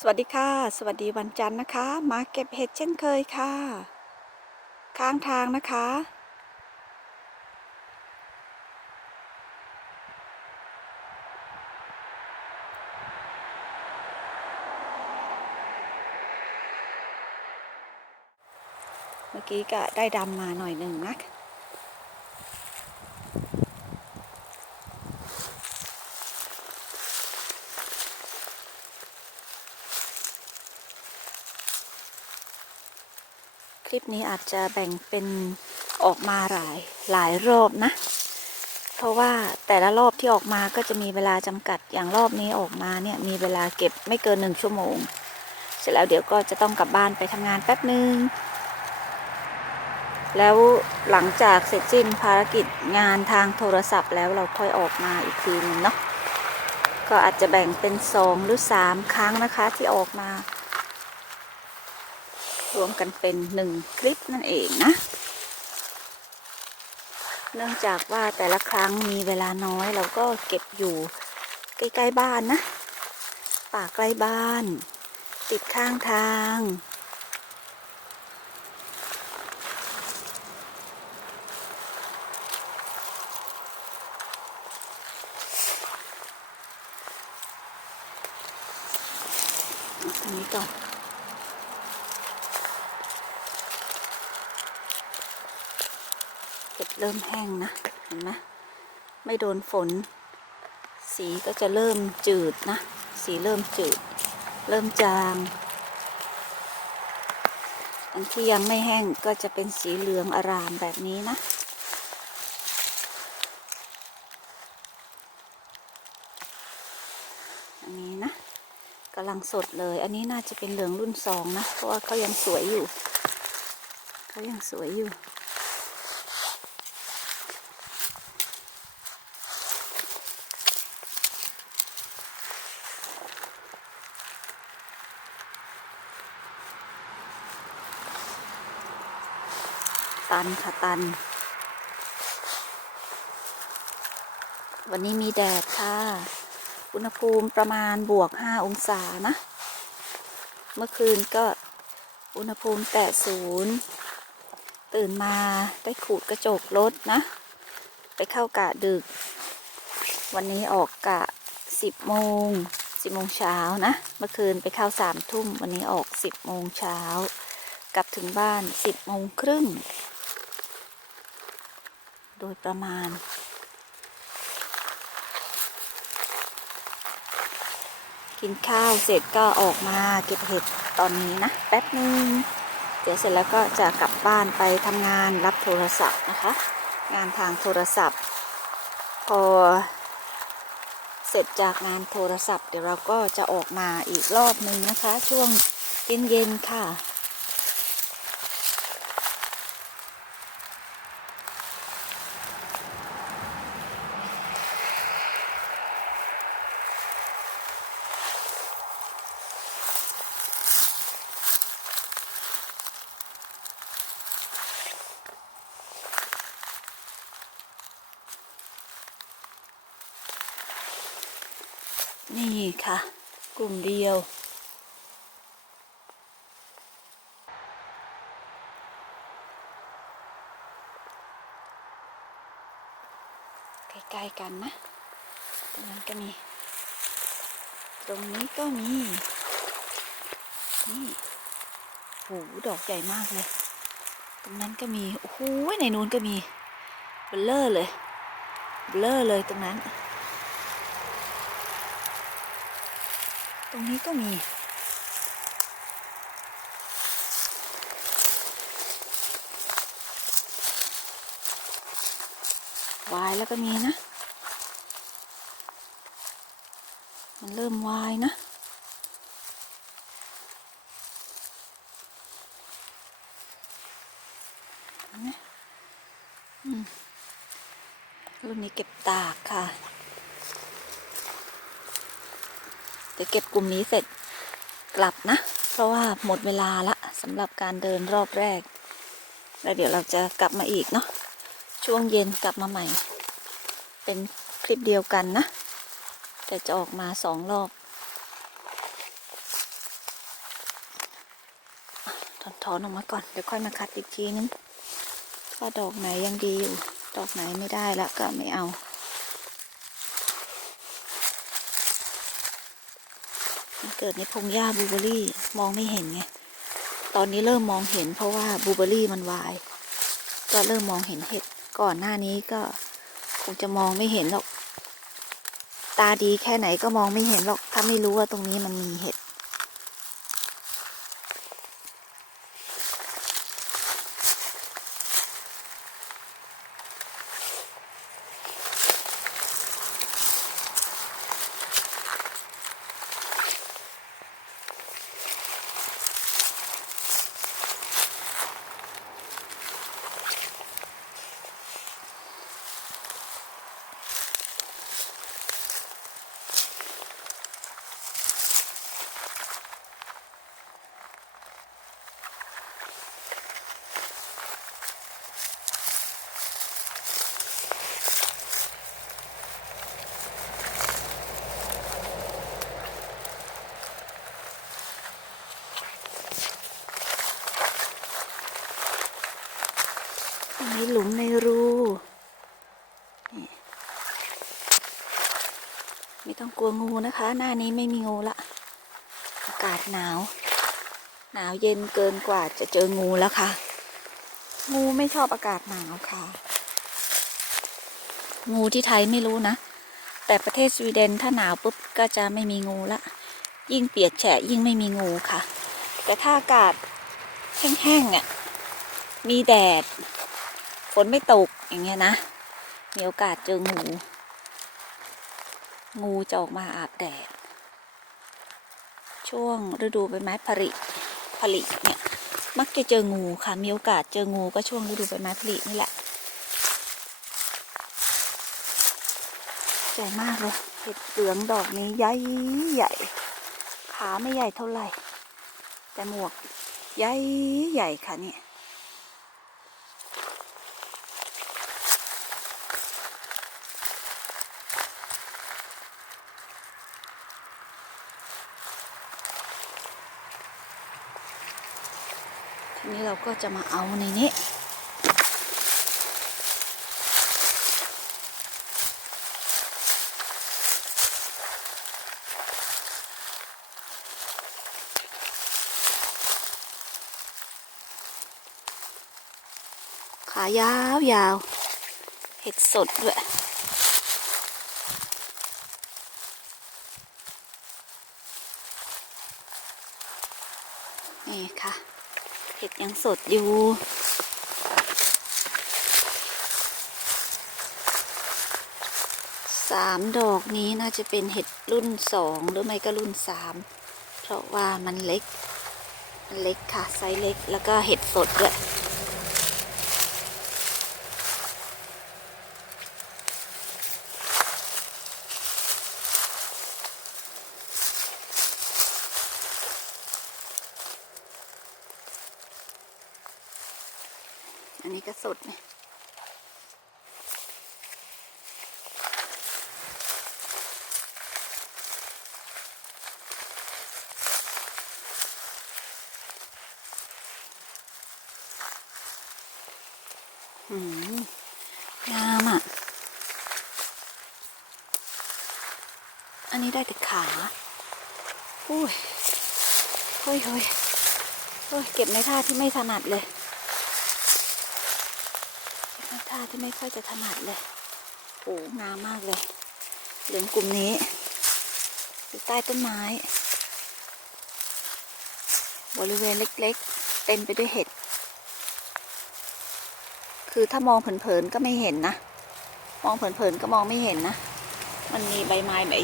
สวัสดีค่ะ สวัสดีวันจันทร์นะคะ มาเก็บเห็ดเช่นเคยค่ะ ข้างทางนะคะ เมื่อกี้ก็ได้ดำมาหน่อยหนึ่งนะ คลิปนี้อาจจะแบ่งเป็นออกมาหลายหลายรอบนะ เพราะว่าแต่ละรอบที่ออกมาก็จะมีเวลาจำกัดอย่างรอบนี้ออกมาเนี่ยมีเวลาเก็บไม่เกินหนึ่งชั่วโมง เสร็จแล้วเดี๋ยวก็จะต้องกลับบ้านไปทำงานแป๊บนึง แล้วหลังจากเสร็จสิ้นภารกิจงานทางโทรศัพท์แล้วเราค่อยออกมาอีกทีนึงเนาะก็อาจจะแบ่งเป็นสองหรือสามครั้งนะคะที่ออกมา รวมกันเป็นหนึ่งคลิปนั่นเองนะ เนื่องจากว่าแต่ละครั้งมีเวลาน้อยเราก็เก็บอยู่ใกล้ๆบ้านนะ ป่าใกล้บ้าน ติดข้างทางอาตรงนี้ก่อน เริ่มแห้งนะ เห็นไหมไม่โดนฝน สีก็จะเริ่มจืดนะ สีเริ่มจืด เริ่มจาง อันที่ยังไม่แห้งก็จะเป็นสีเหลืองอารามแบบนี้นะอันนี้นะกำลังสดเลย อันนี้น่าจะเป็นเหลืองรุ่นสองนะ เพราะว่าเขายังสวยอยู่ เขายังสวยอยู่ ตันค่ะตัน วันนี้มีแดดค่ะ อุณหภูมิประมาณบวก 5 องศานะ เมื่อคืนก็อุณหภูมิแตะศูนย์ตื่นมาได้ขูดกระจกรถนะ ไปเข้ากะดึก วันนี้ออกกะ 10 โมง 10 โมงเช้านะ เมื่อคืนไปเข้า3ทุ่ม วันนี้ออก 10 โมงเช้ากลับถึงบ้าน 10โมงครึ่ง โดยประมาณ กินข้าวเสร็จก็ออกมาเก็บเห็ดตอนนี้นะ แป๊บนึง เดี๋ยวเสร็จแล้วก็จะกลับบ้านไปทำงานรับโทรศัพท์นะคะ งานทางโทรศัพท์ พอเสร็จจากงานโทรศัพท์ เดี๋ยวเราก็จะออกมาอีกรอบหนึ่งนะคะ ช่วงเย็นๆค่ะ นี่ ค่ะ กลุ่มเดียว ใกล้ๆกันนะ ตรงนั้นก็มี ตรงนี้ก็มี นี่โหดอกใหญ่มากเลย ตรงนั้นก็มี โอ้โหในนู้นก็มี เบลเลอร์เลย เบลเลอร์เลยตรงนั้น รงนี้ก็มีวายแล้วก็มีนะ มันเริ่มวายนะเนไหมอืมรุ่นนี้เก็บตากค่ะ จะเก็บกลุ่มนี้เสร็จกลับนะ เพราะว่าหมดเวลาละสำหรับการเดินรอบแรก แล้วเดี๋ยวเราจะกลับมาอีกเนาะช่วงเย็นกลับมาใหม่ เป็นคลิปเดียวกันนะ แต่จะออกมาสองรอบถอนถอนออกมาก่อน เดี๋ยวค่อยมาคัดอีกทีนึงว่าดอกไหนยังดีอยู่ ดอกไหนไม่ได้แล้วก็ไม่เอา เกิดในพงหญ้าบูเบอรี่มองไม่เห็นไง ตอนนี้เริ่มมองเห็นเพราะว่าบูเบอรี่มันวาย ก็เริ่มมองเห็นเห็ด ก่อนหน้านี้ก็คงจะมองไม่เห็นหรอก ตาดีแค่ไหนก็มองไม่เห็นหรอก ถ้าไม่รู้ว่าตรงนี้มันมีเห็ด อันนี้หลุมในรูนี่ ไม่ต้องกลัวงูนะคะ หน้านี้ไม่มีงูละอากาศหนาว หนาวเย็นเกินกว่าจะเจองูแล้วค่ะ งูไม่ชอบอากาศหนาวค่ะ งูที่ไทยไม่รู้นะ แต่ประเทศสวีเดนถ้าหนาวปุ๊บก็จะไม่มีงูละ ยิ่งเปียกแฉะยิ่งไม่มีงูค่ะ แต่ถ้าอากาศแห้งๆอะมีแดดฝนไม่ตกอย่างเงี้ยนะ มีโอกาสเจองู งูจะออกมาอาบแดด ช่วงฤดูใบไม้ผลิผลิเนี่ยมักจะเจองูค่ะ มีโอกาสเจองูก็ช่วงฤดูใบไม้ผลินี่แหละใหญ่มากเลยเห็ดเหลืองดอกนี้ใหญ่ใหญ่ ขาไม่ใหญ่เท่าไหร่ แต่หมวกใหญ่ใหญ่ค่ะเนี่ย นี้เราก็จะมาเอาในนี้ขายาวยาวๆเห็ดสดด้วย นี่ค่ะ เห็ดยังสดอยู่สามดอกนี้น่าจะเป็นเห็ดรุ่นสองหรือไม่ก็รุ่นสามเพราะว่ามันเล็ก มันเล็กค่ะไซส์เล็กแล้วก็เห็ดสดด้วย ก็สุดเนี่ยงามอะ อันนี้ได้แต่ขาอุ้ยเฮ้ยเฮ้ยเฮ้ย เก็บในท่าที่ไม่ถนัดเลย เป็นท่าที่ไม่ค่อยจะถนัดเลยโอ้งามมากเลยเหลืองกลุ่มนี้ อยู่ใต้ต้นไม้ บริเวณเล็กๆ เต็มไปด้วยเห็ด คือถ้ามองเผินๆก็ไม่เห็นนะ มองเผินๆก็มองไม่เห็นนะ มันมีใบไม้ใบ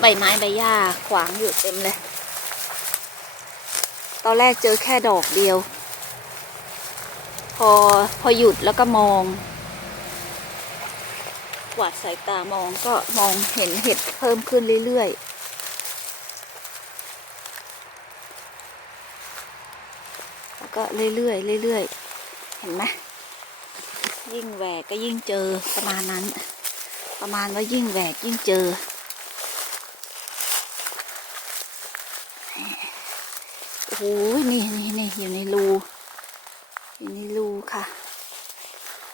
ใบไม้ใบหญ้าขวางอยู่เต็มเลย ตอนแรกเจอแค่ดอกเดียว อพอหยุดแล้วก็มองกวาดสายตามองก็มองเห็นเห็ดเพิ่มขึ้นเรื่อยๆแล้วก็เรื่อยๆเรื่อยๆ เห็นไหมยิ่งแหวกก็ยิ่งเจอประมาณนั้น ประมาณว่ายิ่งแหวกยิ่งเจอ โอ้ยนี่นี่นี่อยู่ในรู อยู่ในรูค่ะ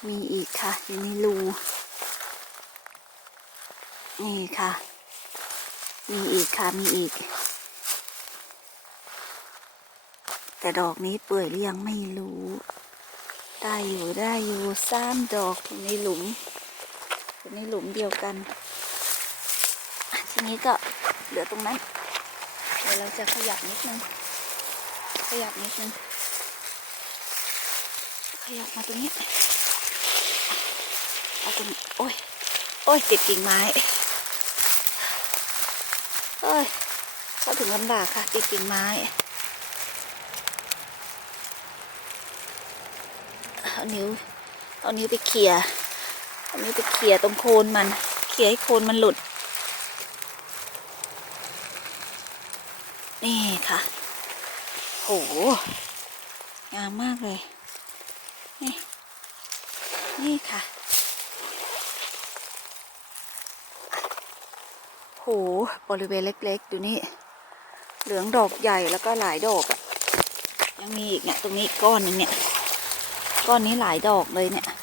มีอีกค่ะ อยู่ในรู นี่ค่ะ มีอีกค่ะ มีอีก แต่ดอกนี้เปื่อยหรือยังไม่รู้ ได้อยู่ได้อยู่สามดอกอยู่ในหลุม อยู่ในหลุมเดียวกัน ทีนี้ก็เหลือตรงนั้น เดี๋ยวเราจะขยับนิดนึง ขยับนิดนึง ขยับมาตรงนี้เอาตรงโอ้ยโอ้ยติดกิ่งไม้เอ้ยเข้าถึงลำบากค่ะ ติดกิ่งไม้เอานิ้วเอานิ้วไปเขี่ยเอานิ้วไปเขี่ยตรงโคนมันเขี่ยให้โคนมันหลุด นี่ค่ะโหงามมากเลย นี่ค่ะ โห บริเวณเล็ก ๆ ดูนี่ เหลืองดอกใหญ่แล้วก็หลายดอกอะ่ะยังมีอีกเนี่ย ตรงนี้ก้อนหนึงเนี่ย ก้อนนี้หลายดอกเลยเนี่ยอะ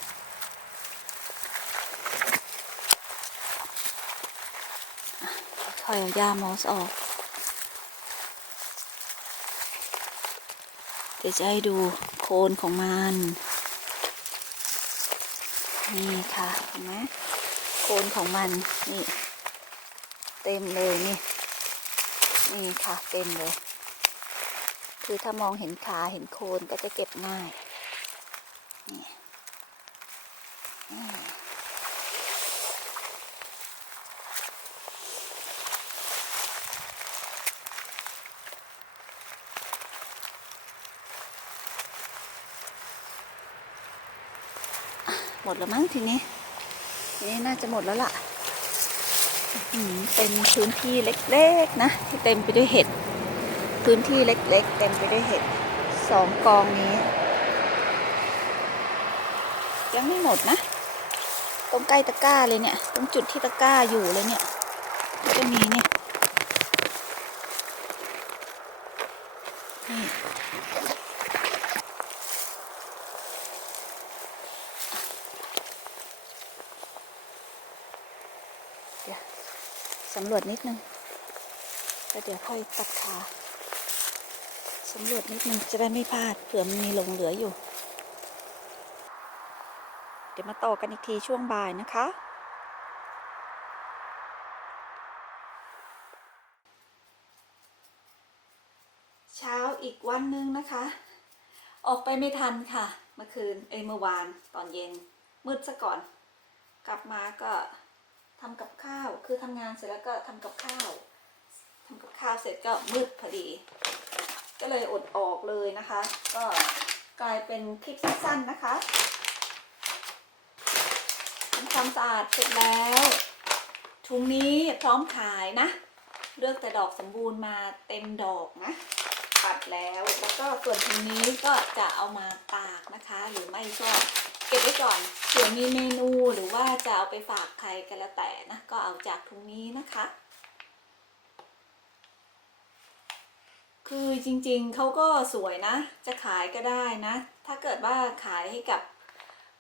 ค่อยเอาหญ้ามอสออก เดี๋ยวจะให้ดูโคนของมัน นี่ค่ะเห็นไหมโคนของมันนี่ เต็มเลยนี่ นี่ค่ะเต็มเลย คือถ้ามองเห็นขาเห็นโคนก็จะเก็บง่าย นี่ หมดแล้วมั้งทีนี้ ทีนี้น่าจะหมดแล้วล่ะอื้อหือเป็นพื้นที่เล็กๆนะที่เต็มไปด้วยเห็ด พื้นที่เล็กๆ เต็มไปด้วยเห็ดสองกองนี้ ยังไม่หมดนะ ตรงใกล้ตะกร้าเลยเนี่ย ตรงจุดที่ตะกร้าอยู่เลยเนี่ยก็จะมีเนี่ยนี่เดี๋ยวสำร วจนิดนึงแล้วเดี๋ยวค่อยตัดขาสำรวจนิดนึงจะได้ไม่พลาดเผื่อมันมีหลงเหลืออยู่ เดี๋ยวมาต่อกันอีกทีช่วงบ่ายนะคะ เช้าอีกวันหนึ่งนะคะ ออกไปไม่ทันค่ะ เมื่อคืนเอ้ยเมื่อวานตอนเย็นมืดซะก่อน กลับมาก็ ทำกับข้าว คือทำงานเสร็จแล้วก็ทำกับข้าวทำกับข้าวเสร็จก็มืดพอดี ก็เลยอดออกเลยนะคะ ก็กลายเป็นคลิปสั้นๆนะคะทำความสะอาดเสร็จแล้วถุงนี้พร้อมขายนะ เลือกแต่ดอกสมบูรณ์มาเต็มดอกนะปัดแล้วแล้วก็ส่วนถุงนี้ก็จะเอามาตากนะคะ หรือไม่ก็ เก็บไว้ก่อนเผื่อมีเมนูหรือว่าจะเอาไปฝากใครกันแล้วแต่นะ ก็เอาจากถุงนี้นะคะ คือจริงๆเขาก็สวยนะ จะขายก็ได้นะ ถ้าเกิดว่าขายให้กับ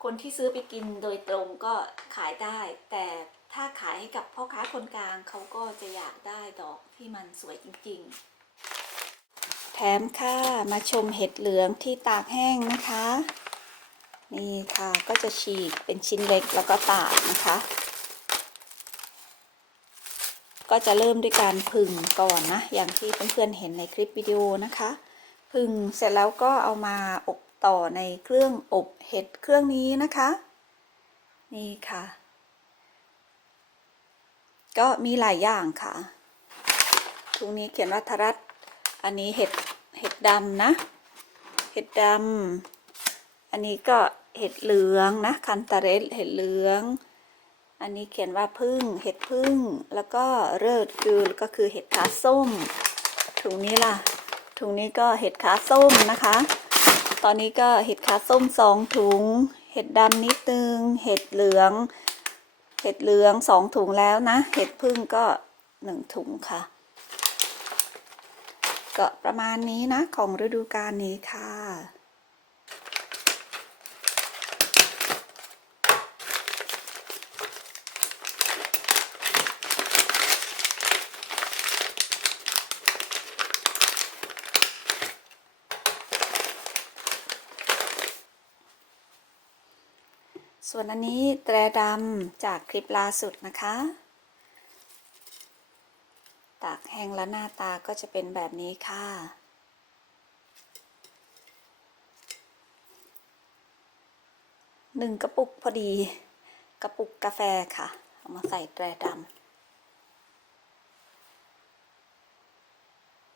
คนที่ซื้อไปกินโดยตรงก็ขายได้ แต่ถ้าขายให้กับพ่อค้าคนกลางเขาก็จะอยากได้ดอกที่มันสวยจริงๆ แถมค่ะมาชมเห็ดเหลืองที่ตากแห้งนะคะ นี่ค่ะก็จะฉีกเป็นชิ้นเล็กแล้วก็ตากนะคะ ก็จะเริ่มด้วยการผึ่งก่อนนะ อย่างที่เพื่อนๆเห็นในคลิปวิดีโอนะคะผึ่งเสร็จแล้วก็เอามาอบต่อในเครื่องอบเห็ดเครื่องนี้นะคะ นี่ค่ะ ก็มีหลายอย่างค่ะถุงนี้เขียนว่าทรัตอันนี้เห็ดเห็ดดำนะ เห็ดดำ อันนี้ก็เห็ดเหลืองนะคันตาเรสเห็ดเหลือง อันนี้เขียนว่าพึ่งเห็ดพึ่ง แล้วก็เลิศคือก็คือเห็ดขาส้ม ถุงนี้ล่ะ ถุงนี้ก็เห็ดขาส้มนะคะ ตอนนี้ก็เห็ดขาส้มสองถุง เห็ดดำนิดนึง เห็ดเหลือง เห็ดเหลืองสองถุงแล้วนะ เห็ดพึ่งก็หนึ่งถุงค่ะ ก็ประมาณนี้นะของฤดูกาลนี้ค่ะ ส่วนอันนี้แตรดำจากคลิปล่าสุดนะคะ ตากแห้งแล้วหน้าตาก็จะเป็นแบบนี้ค่ะ หนึ่งกระปุกพอดี กระปุกกาแฟค่ะ เอามาใส่แตรดำ